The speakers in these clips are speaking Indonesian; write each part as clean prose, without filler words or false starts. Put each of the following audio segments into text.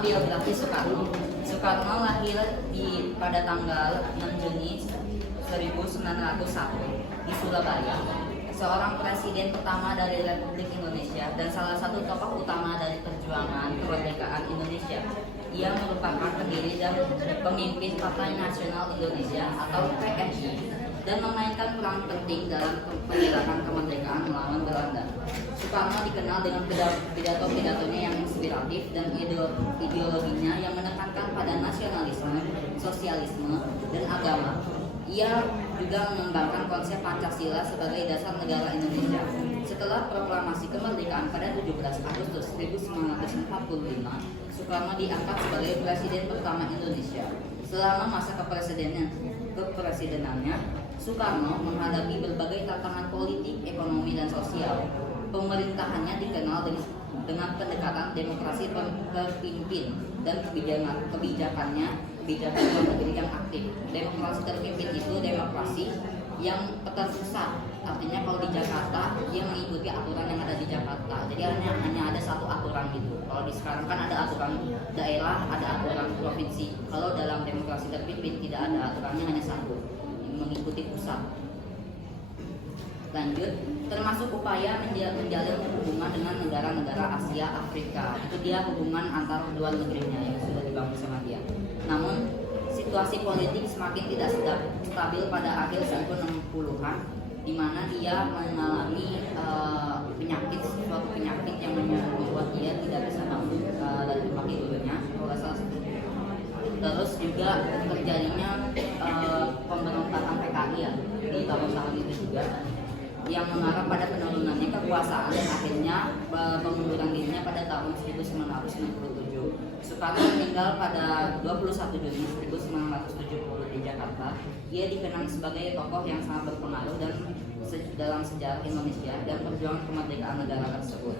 Biografi Soekarno. Soekarno lahir pada tanggal 6 Juni 1901 di Surabaya. Seorang presiden pertama dari Republik Indonesia dan salah satu tokoh utama dari perjuangan kemerdekaan Indonesia. Ia merupakan pendiri dan pemimpin Partai Nasional Indonesia atau PNI dan memainkan peran penting dalam penggerakan kemerdekaan melawan Belanda. Soekarno dikenal dengan pidato-pidatonya yang inspiratif dan ideologinya yang menekankan pada nasionalisme, sosialisme, dan agama. Ia juga mengembangkan konsep Pancasila sebagai dasar negara Indonesia. Setelah proklamasi kemerdekaan pada 17 Agustus 1945, Soekarno diangkat sebagai presiden pertama Indonesia. Selama masa kepresidenannya, Soekarno menghadapi berbagai tantangan politik, ekonomi, dan sosial. Pemerintahannya dikenal dengan pendekatan demokrasi terpimpin dan kebijakan luar negeri yang aktif. Demokrasi terpimpin itu demokrasi yang terpusat. Artinya kalau di Jakarta dia mengikuti aturan yang ada di Jakarta. Jadi hanya ada satu aturan gitu. Kalau di sekarang kan ada aturan daerah, ada aturan provinsi. Kalau dalam demokrasi terpimpin tidak ada aturannya, hanya satu, mengikuti pusat. Lanjut, termasuk upaya menjalin hubungan dengan negara-negara Asia, Afrika. Itu dia hubungan antar dua negerinya yang sudah dibangun sama dia. Namun, situasi politik semakin tidak stabil pada akhir 60-an, di mana dia mengalami suatu penyakit yang membuat dia tidak bisa bangun dari tempat tidurnya. Terus juga terjadinya pemberontakan PKI ya di tahun itu juga, yang mengarah pada penurunannya kekuasaan dan akhirnya pengunduran dirinya pada tahun 1997. Soekarno meninggal pada 21 Juni 1970 di Jakarta. Ia dikenang sebagai tokoh yang sangat berpengaruh dalam sejarah Indonesia dan perjuangan kemerdekaan negara tersebut.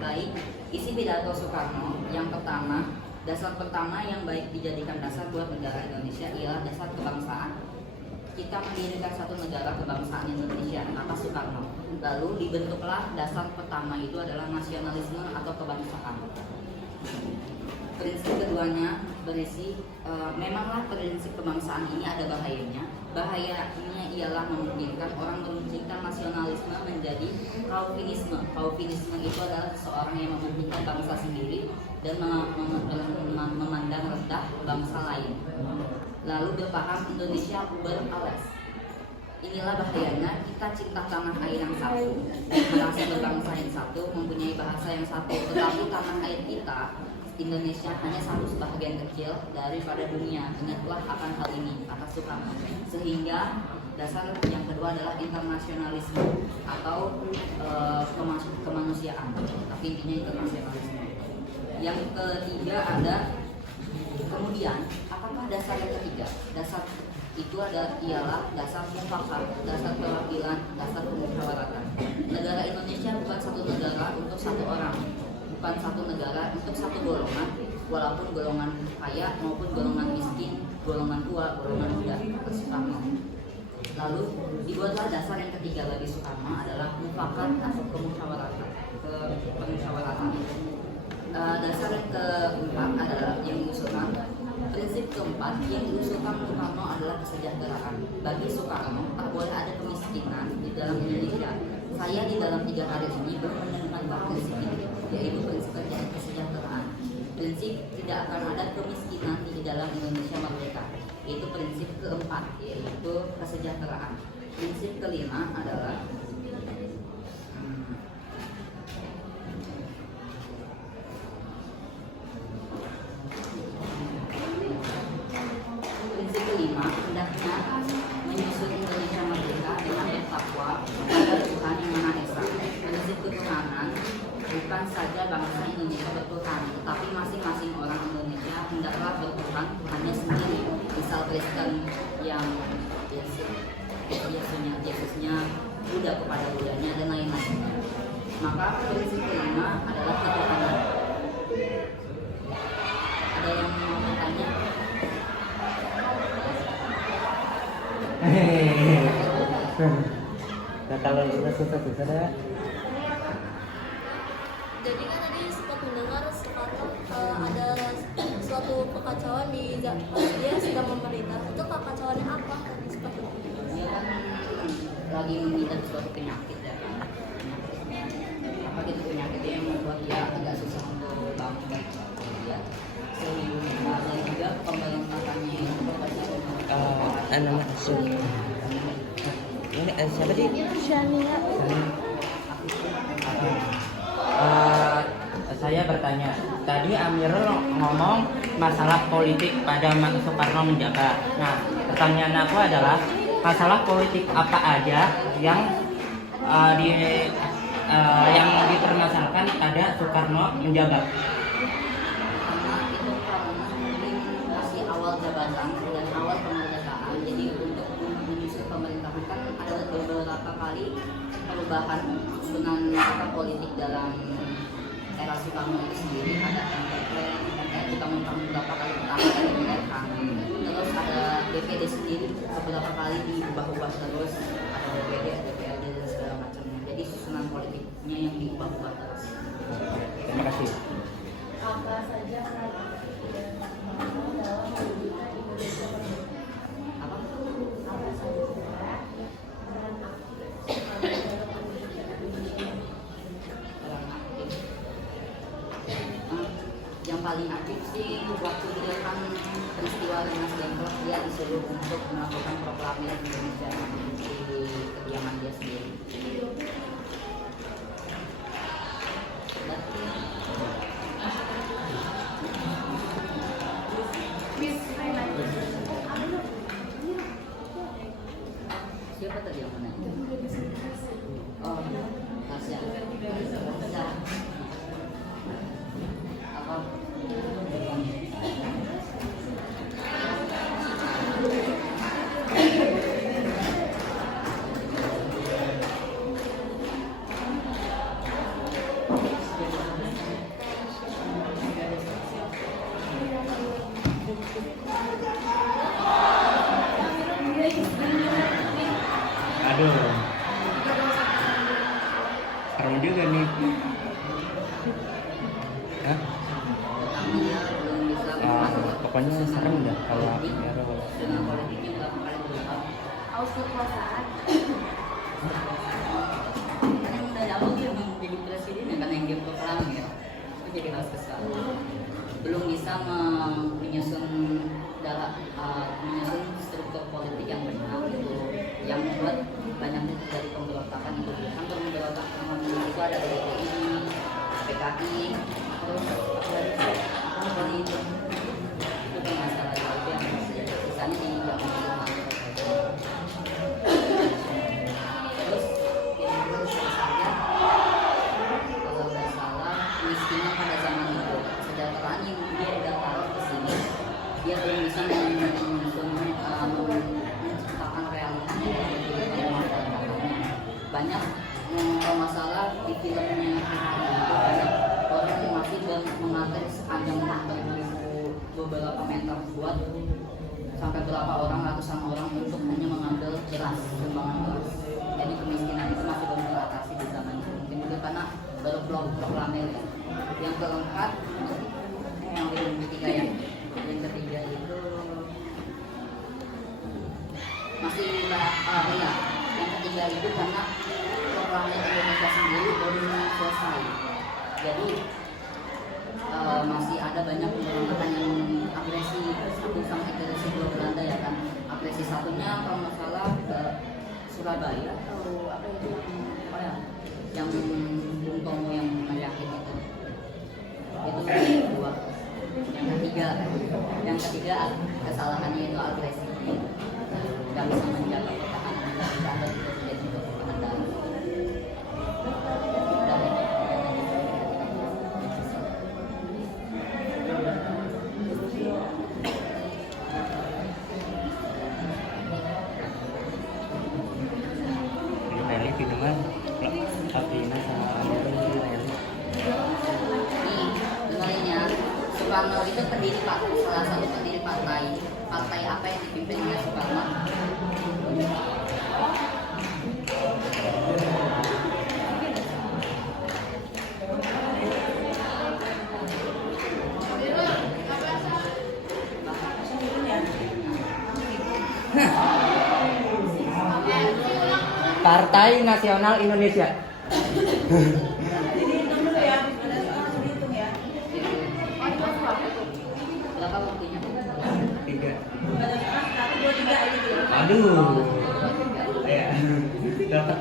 Baik, isi pidato Soekarno yang pertama, dasar pertama yang baik dijadikan dasar buat negara Indonesia ialah dasar kebangsaan. Kita mendirikan satu negara kebangsaan Indonesia, kata Soekarno. Lalu dibentuklah dasar pertama itu adalah nasionalisme atau kebangsaan. Prinsip keduanya berisi, memanglah prinsip kebangsaan ini ada bahayanya. Bahayanya ialah memungkinkan orang meruncingkan nasionalisme menjadi kaufinisme. Kaufinisme itu adalah seseorang yang mementingkan bangsa sendiri dan memandang rendah bangsa lain. Lalu berpaham Indonesia uber alles. Inilah bahayanya, kita cinta tanah air yang satu, merasa berbangsa yang satu, mempunyai bahasa yang satu, tetapi tanah air kita Indonesia hanya satu sebagian kecil daripada dunia. Ingatlah akan hal ini, kata Soekarno. Sehingga dasar yang kedua adalah internasionalisme atau kemanusiaan, tapi intinya internasionalisme. Yang ketiga ada, kemudian apakah dasar yang ketiga? Dasar itu ialah dasar mufakat, dasar perwakilan, dasar kemusyawaratan. Negara Indonesia bukan satu negara untuk satu orang, bukan satu negara untuk satu golongan, walaupun golongan kaya maupun golongan miskin, golongan tua, golongan muda, kata Soekarno. Lalu dibuatlah dasar yang ketiga bagi Soekarno adalah mufakat atau kemusyawaratan. Dasar yang keempat adalah yang diusulkan. Prinsip keempat yang diusulkan Soekarno adalah kesejahteraan. Bagi Soekarno, tak boleh ada kemiskinan di dalam Indonesia. Saya di dalam 3 hari ini belum menemukan prinsip ini, yaitu prinsip kesejahteraan. Prinsip tidak akan ada kemiskinan di dalam Indonesia merdeka. Itu prinsip keempat, yaitu kesejahteraan. Prinsip kelima adalah hendaknya menyusun Indonesia merdeka dengan bertakwa kepada Tuhan yang Maha Esa. Prinsip ketuhanan bukan saja bangsa Indonesia bertuhan, tetapi masing-masing orang Indonesia hendaklah bertuhan Tuhannya sendiri. Misal Kristen yang Yesusnya Buddha kepada Budanya dan lain-lain. Maka prinsip kelima adalah ketuhanan. Ada yang mau bertanya? Nah kalau udah susah ada. Jadi kan tadi sempat mendengar Soekarno ada suatu kekacauan dia sedang memerintah. Itu kekacauannya apa? Seperti itu. Dia kan lagi mengidap suatu penyakit ya kan. Apa gitu penyakitnya yang membuat dia agak susah untuk bangun dia. Sehingga ada juga pemberontakannya itu Nama ini siapa sih? Shania. Saya bertanya, tadi Amirul ngomong masalah politik pada Soekarno menjabat. Nah, pertanyaan aku adalah masalah politik apa aja yang yang dipermasalahkan pada Soekarno menjabat? karena itu karena mungkin masih awal jabatan dan awal kemerdekaan, jadi untuk menyusun pemerintahan kan ada beberapa kali perubahan susunan politik dalam era Soekarno itu sendiri. Ada MPR juga beberapa kali pertama dari MPR, terus ada DPD sendiri beberapa kali diubah-ubah, terus ada DPD, DPRD dan segala macamnya. Jadi susunan politiknya yang diubah-ubah terus. Terima kasih. Apa? Orang aktif. Yang paling aktif sih waktu dia kan peristiwa Rengas Dengklok, dia disuruh untuk melakukan proklamasi Indonesia di kediaman dia sendiri. Siapa tadi yang menang? Oh, Tasya. Tasya. Apa? Aduh, serem juga nih. Hah? Dia belum bisa mengatur Pokoknya serem dah kalau susunan politiknya berapa kali berubah. Aus kekuasaan. Kan yang dari awal dia mau jadi presiden ya, kan yang dia proklamasi ya. Itu jadi harus kesal. Belum bisa menyusun menyusun struktur politik yang benar itu, yang membuat banyaknya terjadi pemberontakan itu. Kan pemberontakan itu ada DPI, PKI, terus apa itu masalah itu yang sisanya di zaman terus yang saya kalau nggak salah kemiskinan pada zaman itu, kesejahteraan yang dia udah taruh ke sini, dia belum bisa menciptakan realitanya dalam masyarakatnya. Banyak kalau masalah di filmnya itu banyak orang yang masih mengantar sepanjang beberapa meter buat sampai berapa orang, ratusan orang untuk hanya mengambil beras, sumbangan beras. Jadi kemiskinan itu masih belum teratasi di zaman itu. Mungkin itu karena baru proklamasi ya. Yang keempat, yang ketiga ya. Yang ketiga itu masih ya. Yang ketiga itu karena proklamasi Indonesia sendiri baru selesai. Jadi masih ada banyak pemberontakan yang agresi satu sama agresi dua Belanda ya kan. Agresi satunya kalau nggak salah ke Surabaya atau apa itu yang Bung Tomo yang meyakin itu dua. Yang ketiga kesalahannya itu agresi, nggak bisa menjaga pertahanan, nggak bisa ada presiden untuk pengendali. Rally minuman, Abdina sama Amirul di rally. Nih, dengarnya Soekarno itu pendiri salah satu pendiri partai. Partai apa yang dipimpin oleh Soekarno? Partai Nasional Indonesia. Berapa waktunya? 3. Aduh. Ya. Dapat.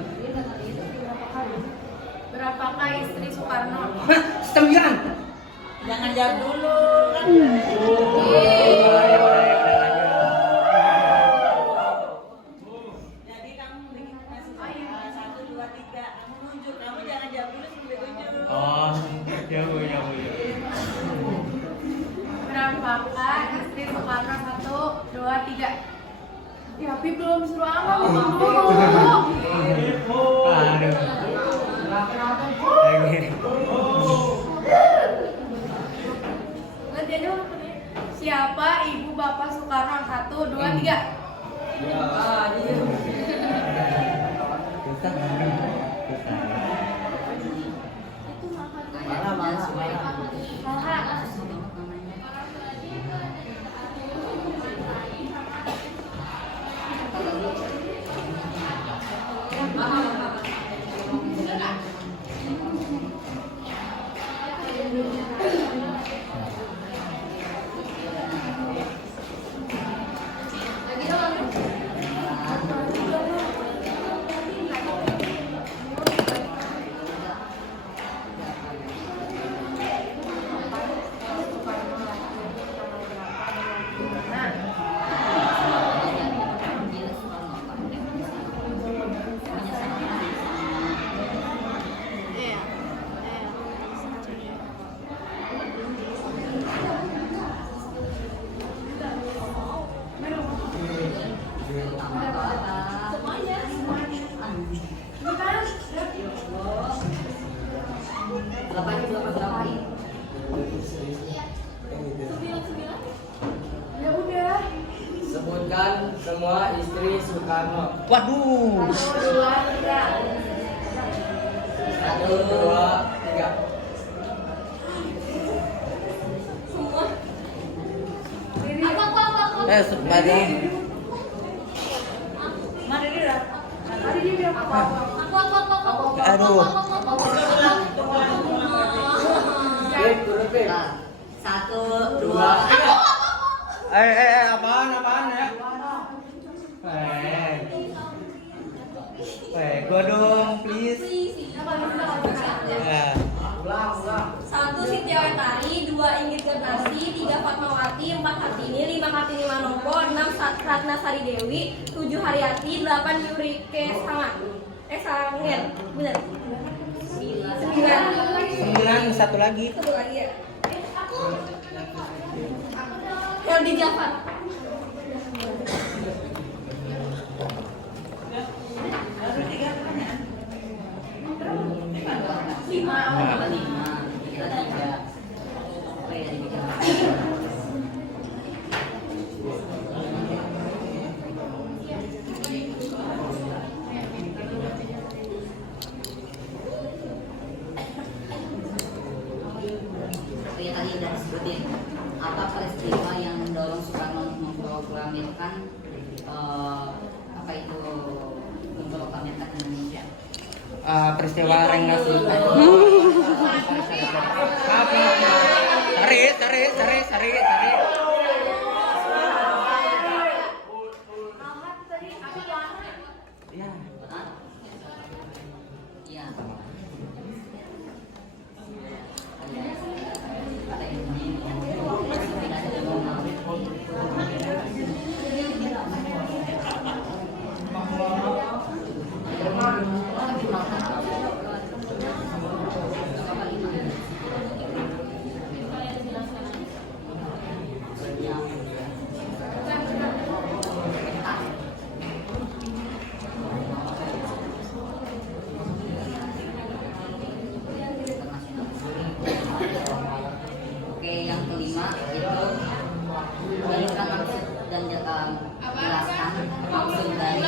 Berapakah istri Soekarno? 9. Jangan jawab dulu kan. Jadi kamu kasih 1, 2, 3. Kamu nunjuk, kamu jangan jawab dulu sampai tunjuk. Oh, ya Bu, ya Bu. Berapakah istri Soekarno? 1, 2, 3. Ya, Pi belum suruh amal dulu. Aduh. Ganti aja ulang nih. Siapa ibu bapak Soekarno? 1, 2, 3. Susah. Salah. Ya udah. Sebutkan semua istri Soekarno. Waduh. 1, 2, 3. 1, 2, 3. Sepada. Mana dia? Tadi dia bilang apa? Aduh. Nah, 1, 2. Apaan ya? Gua dong, please. Ya. 1 Siti Awetari, 2 Inggit Garnasi, 3 Fatmawati, 4 Kartini, 5 Kartini Manopo, 6 Ratna Sari Dewi, 7 Haryati, 8 Yurike Sangen. Benar. 9, satu lagi. Satu lagi ya. Heldi Jafar. Seperti tadi udah disebutin, apa peristiwa yang mendorong Soekarno memproklamirkan apa itu memproklamirkan Indonesia? Peristiwa Rengas. Sari. Ya. Iya. Oke, yang kelima itu berikan maksud dan jelaskan maksud dari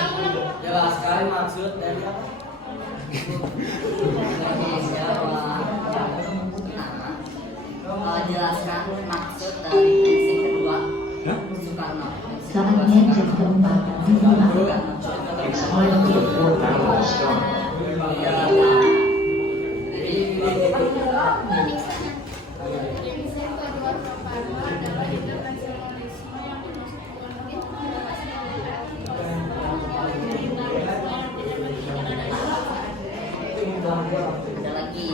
Jelaskan maksud dari apa? jelaskan maksud dari prinsip kedua Soekarno. Saatnya jam keempat time for the fourth battle to start. Ada lagi.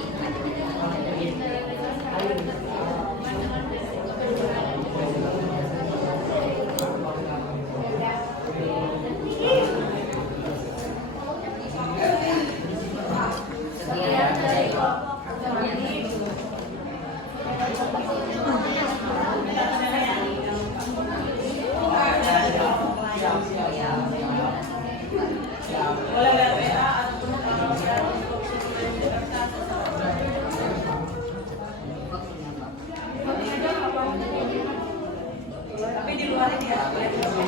Boleh lihat WA atau kalau share tapi di luar ini ya.